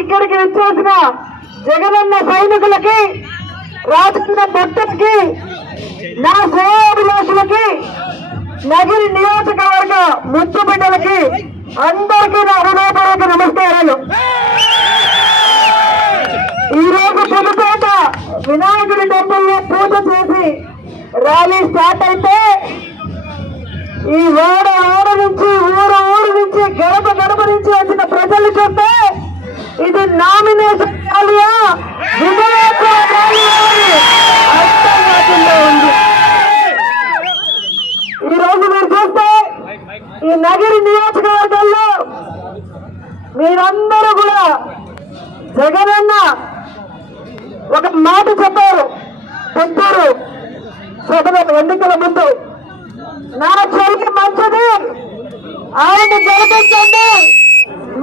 ఇక్కడికి వచ్చేసిన జగనన్న సైనికులకి, రాజన్న భక్తులకి, నా శ్రేయోభిలాషులకి, నగిరి నియోజకవర్గ ముద్దు బిడ్డలకి అందరికీ నా హృదయపూర్వక నమస్కారాలు. ఈ రోజు పుదుపేట వినాయకుడి టెంపుల్లో పూజ చేసి ర్యాలీ స్టార్ట్ అయితే ఈ ఓడ నుంచి ఊరు నుంచి గడప నుంచి వచ్చిన ప్రజలు చూస్తే ఇది నామినేషన్ ర్యాలీయా విజయోత్సవ ర్యాలీయా ఉంది. ఈ రోజు మీరు చూస్తే ఈ నగిరి నియోజకవర్గంలో మీరందరూ కూడా జగనన్న ఒక మాట చెప్పారు పుత్తూరు సభలో ఎన్నికల ముందు, నా చెల్లి మంచిది, ఆయన్ని గెలిపించండి,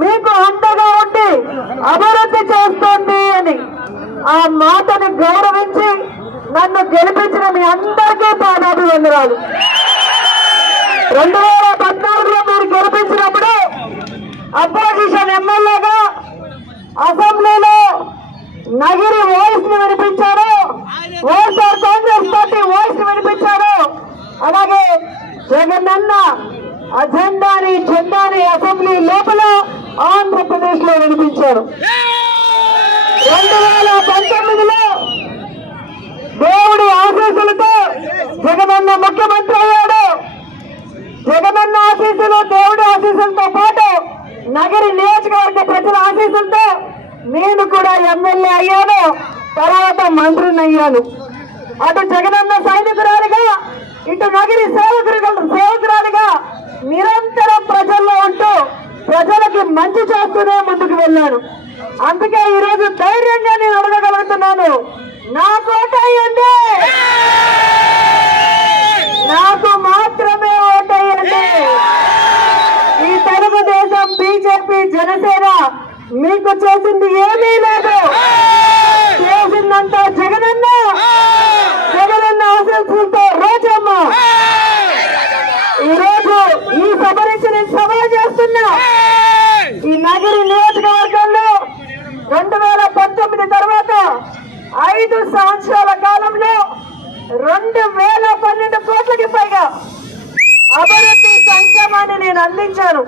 మీకు అండగా ఉండి అభివృద్ధి చేస్తుంది అని. ఆ మాటని గౌరవించి నన్ను గెలిపించిన మీ అందరికీ పాదాభివందనాలు. 2014లో మీరు గెలిపించినప్పుడు అపోజిషన్ ఎమ్మెల్యేగా అసెంబ్లీలో నగిరి వాయిస్ ని వినిపించారు, వైఎస్ఆర్ కాంగ్రెస్ పార్టీ వాయిస్ ని వినిపించారు. అలాగే జగనన్న అజెండాని జెండాని అసెంబ్లీ లోపల ఆంధ్రప్రదేశ్ లో వినిపించారు. 2019లో దేవుడి ఆశీస్సులతో జగనన్న ముఖ్యమంత్రి అయ్యాడు. జగనన్న ఆశీస్సులు, దేవుడి ఆశీస్సులతో పాటు నగరి నియోజకవర్గ ప్రజల ఆశీస్సులతో నేను కూడా ఎమ్మెల్యే అయ్యాను, తర్వాత మంత్రిని అయ్యాను. అటు జగనన్న సైనికురాలిగా, ఇటు నగిరి సేవకురాలిగా నిరంతరం ప్రజల్లో ఉంటూ ప్రజలకి మంచి చేస్తూనే ముందుకు వెళ్ళాను. అందుకే ఈరోజు ధైర్యంగా నేను అడగగలుగుతున్నాను, నా కోట అయ్యండి, నాకు మాత్రమే ఓటేయండి. ఈ తెలుగుదేశం, బీజేపీ, జనసేన మీకు చేసింది ఏమీ లేదు. చేసిందంతా జగనన్న ఆశీస్సులతో రోజమ్మ. ఈరోజు ఈ సభ నుంచి నేను సవాల్ చేస్తున్నా, ఈ నగిరి నియోజకవర్గంలో 2019 తర్వాత 5 సంవత్సరాల కాలంలో 2012 కోట్లకి పైగా అభివృద్ధి సంక్షేమాన్ని నేను అందించాను.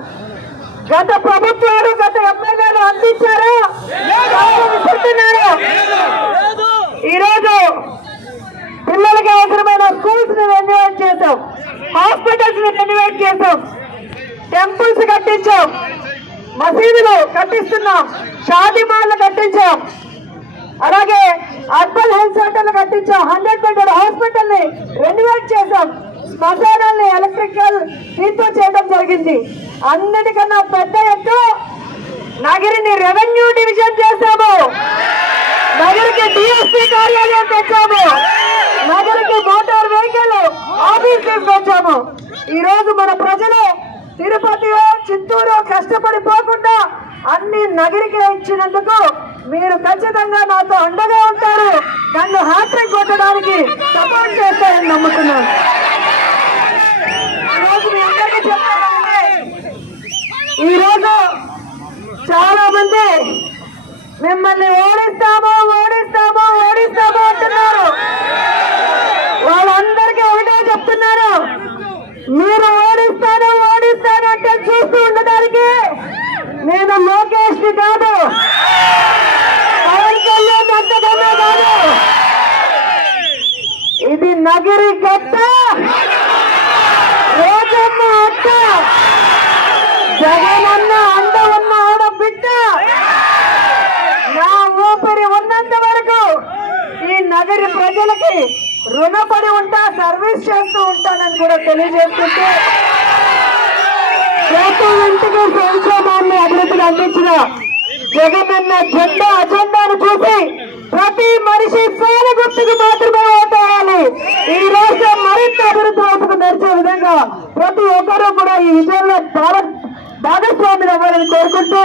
గత ప్రభుత్వాలు, గత ఎమ్మెల్యేలు అందించారా? ఈరోజు పిల్లలకి అవసరమైన స్కూల్స్ ని రెన్యువేట్ చేశాం, హాస్పిటల్స్ ని రెన్యువేట్ చేశాం, టెంపుల్స్ కట్టించాం, మసీదులు కట్టిస్తున్నాం, షాదీ మాల్లు కట్టించాం, అలాగే అర్బన్ హెల్త్ సెంటర్లు కట్టించాం, 100 బెడ్ హాస్పిటల్ ని రెన్యువేట్ చేశాం, శ్మశానాల్ని ఎలక్ట్రికల్ దీంతో చేయడం జరిగింది. అన్నిటికన్నా పెద్ద ఎత్తు నగిరిని రెవెన్యూ డివిజన్ చేశాము, నగరికి డిఎస్పీ కార్యాలయం తెచ్చాము, నగరికి మోటార్ వెహికల్ ఆఫీస్ తీసుకొచ్చాము. ఈ రోజు మన ప్రజలు తిరుపతి, చిత్తూరు కష్టపడిపోకుండా అన్ని నగరికి ఇచ్చినందుకు మీరు ఖచ్చితంగా నాతో అండగా ఉంటారు, నన్ను హ్యాట్రిక్ కొట్టడానికి సపోర్ట్ చేస్తారని నమ్ముతున్నాను. ఈరోజు మీ అందరికీ చెప్పాలంటే, ఈరోజు చాలా మంది మిమ్మల్ని ఓడిస్తాము అంటున్నారు. వాళ్ళందరికీ ఒకటే చెప్తున్నారు, మీరు ఓడిస్తాను అంటే చూస్తూ ఉండడానికి నేను లోకేష్ ని కాదు, పవన్ కళ్యాణ్ అంతకన్నా కాదు, ఇది నగిరి గడ్డ, రోజమ్మ అక్క, జగనన్న అండ ఉన్న ఆడబిడ్డ. నా ఊపిరి ఉన్నంత వరకు ఈ నగరి ప్రజలకి రుణపడి ఉంటా, సర్వీస్ చేస్తూ ఉంటానని కూడా తెలియజేస్తుంటే, ప్రతి ఇంటికి సంక్షేమాన్ని అభివృద్ధిని అందించిన జగనన్న జెండా అజెండాను చూసి ప్రతి మనిషి పేరు గుర్తుకు మాత్రమే ఓటేయాలి. ఈ రాష్ట్రం మరింత అభివృద్ధి వైపుకు నడిచే విధంగా ప్రతి ఒక్కరూ కూడా ఈ విజయంలో భాగస్వామిని అవ్వాలని కోరుకుంటూ,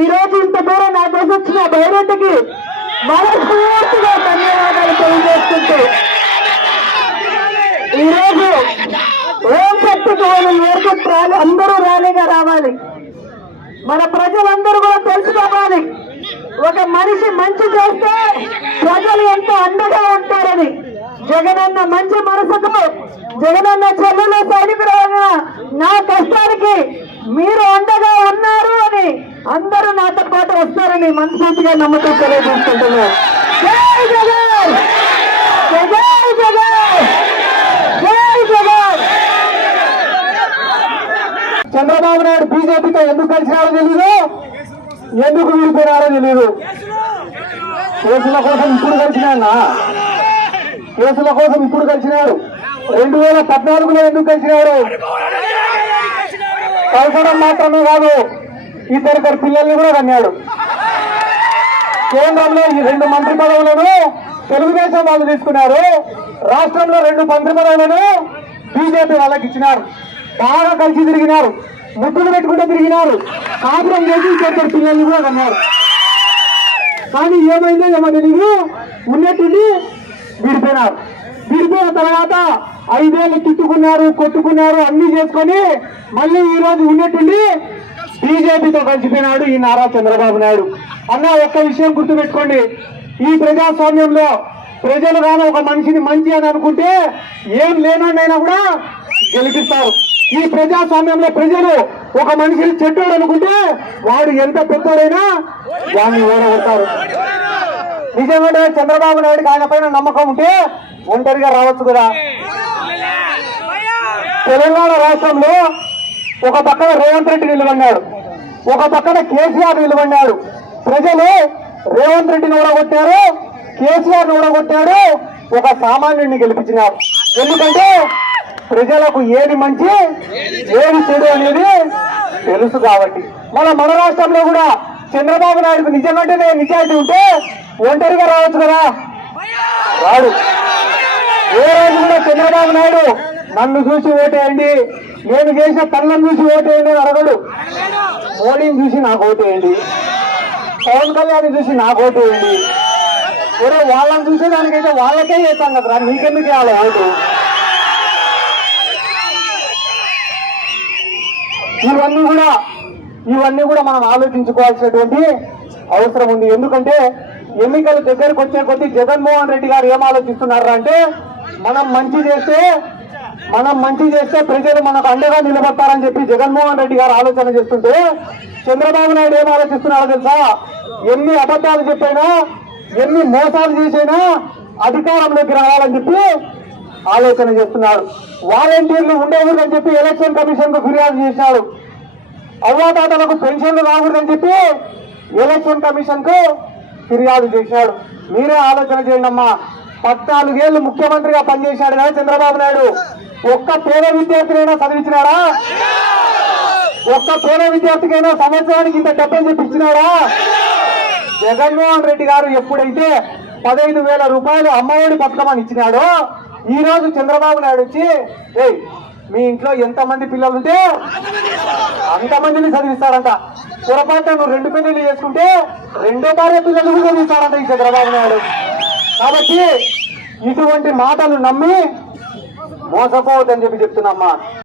ఈ రోజు ఇంత దూరం నా కోసం వచ్చిన బైరెడ్డికి మనస్ఫూర్తిగా ధన్యవాదాలు తెలియజేస్తుంటూ, ఈరోజు ఓం శక్తికి అందరూ ర్యాలీగా రావాలి, మన ప్రజలందరూ కూడా తెలుసుకోవాలి. మనిషి మంచి చేస్తే ప్రజలు ఎంతో అండగా ఉంటారని, జగనన్న మంచి మనసుకు, జగనన్న చెల్లెలు సైనికులైన నా కష్టానికి మీరు అండగా ఉన్నారు అని అందరూ నాతో పాటు వస్తారని మనస్ఫూర్తిగా నమ్మకం తెలియజేసుకుంటున్నారు. జై జగన్, జై జగన్, జై జగన్. చంద్రబాబు నాయుడు బీజేపీతో ఎందుకు కలిసినారో తెలీదు, ఎందుకు విడిపోయినారో తెలీదు. కేసుల కోసం ఇప్పుడు కలిసినా, కేసుల కోసం ఇప్పుడు కలిసినాడు. 2014లో ఎందుకు కలిసినాడు? కలసడం మాత్రమే కాదు, ఇద్దరు పిల్లల్ని కూడా కన్నాడు. కేంద్రంలో ఈ 2 మంత్రి పదవులను తెలుగుదేశం వాళ్ళు తీసుకున్నారు, రాష్ట్రంలో 2 మంత్రి పదవులను బీజేపీ వాళ్ళకి ఇచ్చినారు. బాగా కలిసి తిరిగినారు, ముట్టులు పెట్టుకుంటూ తిరిగినారు, కాపురం చేసి ఇద్దరు పిల్లల్ని కూడా కన్నారు. కానీ ఏమైందో ఏమో తెలియదు, ఉన్నట్టుండి విడిపోయినారు. విడిపోయిన తర్వాత 5 ఏళ్ళు తిట్టుకున్నారు, కొట్టుకున్నారు, అన్ని చేసుకొని మళ్ళీ ఈ రోజు ఉన్నట్టుండి బీజేపీతో కలిసిపోయినాడు ఈ నారా చంద్రబాబు నాయుడు. అన్న ఒక్క విషయం గుర్తుపెట్టుకోండి, ఈ ప్రజాస్వామ్యంలో ప్రజలు కానీ ఒక మనిషిని మంచి అని అనుకుంటే ఏం లేనైనా కూడా గెలిపిస్తారు. ఈ ప్రజాస్వామ్యంలో ప్రజలు ఒక మనిషిని చెడ్డోడు అనుకుంటే వాడు ఎంత పెద్దోడైనా వాడిని ఓడగొడతారు. నిజంగా చంద్రబాబు నాయుడుకి ఆయన పైన నమ్మకం ఉంటే ఒంటరిగా రావచ్చు కదా. తెలంగాణ రాష్ట్రంలో ఒక పక్కన రేవంత్ రెడ్డి నిలబడినాడు, ఒక పక్కన కేసీఆర్ నిలబడినాడు. ప్రజలు రేవంత్ రెడ్డిని ఓడగొట్టారు, కేసీఆర్ ఓడగొట్టాడు, ఒక సామాన్యుడిని గెలిపించినారు. ఎందుకంటే ప్రజలకు ఏది మంచి ఏది చెడు అనేది తెలుసు కాబట్టి. మన రాష్ట్రంలో కూడా చంద్రబాబు నాయుడుకు నిజంగానే నిజాయితీ ఉంటే ఒంటరిగా రావచ్చు కదా, రాడు. ఏ రోజు కూడా చంద్రబాబు నాయుడు నన్ను చూసి ఓటేయండి, నేను చేసిన పనులను చూసి ఓటేయండి అని అడగడు. మోడీని చూసి నాకు ఓటేయండి, పవన్ కళ్యాణ్ చూసి నాకు ఓటేయండి. వాళ్ళని చూసేదానికైతే వాళ్ళకే చేస్తాం కదా, నీకెందుకు చేయాలి ఓటు? ఇవన్నీ కూడా మనం ఆలోచించుకోవాల్సినటువంటి అవసరం ఉంది. ఎందుకంటే ఎన్నికలు దగ్గరకు వచ్చే కొద్దీ జగన్మోహన్ రెడ్డి గారు ఏం ఆలోచిస్తున్నారు అంటే, మనం మంచి చేస్తే ప్రజలు మనకు అండగా నిలబడతారని చెప్పి జగన్మోహన్ రెడ్డి గారు ఆలోచన చేస్తుంటే, చంద్రబాబు నాయుడు ఏం ఆలోచిస్తున్నారో తెలుసా? ఎన్ని అబద్ధాలు చెప్పైనా, ఎన్ని మోసాలు చేసైనా అధికారంలోకి రావాలని చెప్పి ఆలోచన చేస్తున్నాడు. వాలంటీర్లు ఉండకూడదని చెప్పి ఎలక్షన్ కమిషన్ కు ఫిర్యాదు చేశాడు. అవ్వాతాతలకు పెన్షన్లు రాకూడదని చెప్పి ఎలక్షన్ కమిషన్ కు ఫిర్యాదు చేశాడు. మీరే ఆలోచన చేయండి అమ్మా, 14 ఏళ్లు ముఖ్యమంత్రిగా పనిచేశాడు కదా చంద్రబాబు నాయుడు. ఒక్క పేద విద్యార్థినైనా చదివించినాడా? ఒక్క పేద విద్యార్థికైనా సంవత్సరానికి ఇంత డబ్బులు చెప్పించినాడా? జగన్మోహన్ రెడ్డి గారు ఎప్పుడైతే 15,000 రూపాయలు అమ్మఒడి పథకమని ఇచ్చినాడో, ఈ రోజు చంద్రబాబు నాయుడు వచ్చి మీ ఇంట్లో ఎంతమంది పిల్లలు ఉంటే అంతమందిని చదివిస్తాడంట. పొరపాటు నువ్వు 2 పెళ్లిళ్ళు చేసుకుంటే 2వ భార్య పిల్లలు కూడా చదివిస్తాడంట ఈ చంద్రబాబు నాయుడు. కాబట్టి ఇటువంటి మాటలు నమ్మి మోసపోవద్దని చెప్పి చెప్తున్నామ్మా.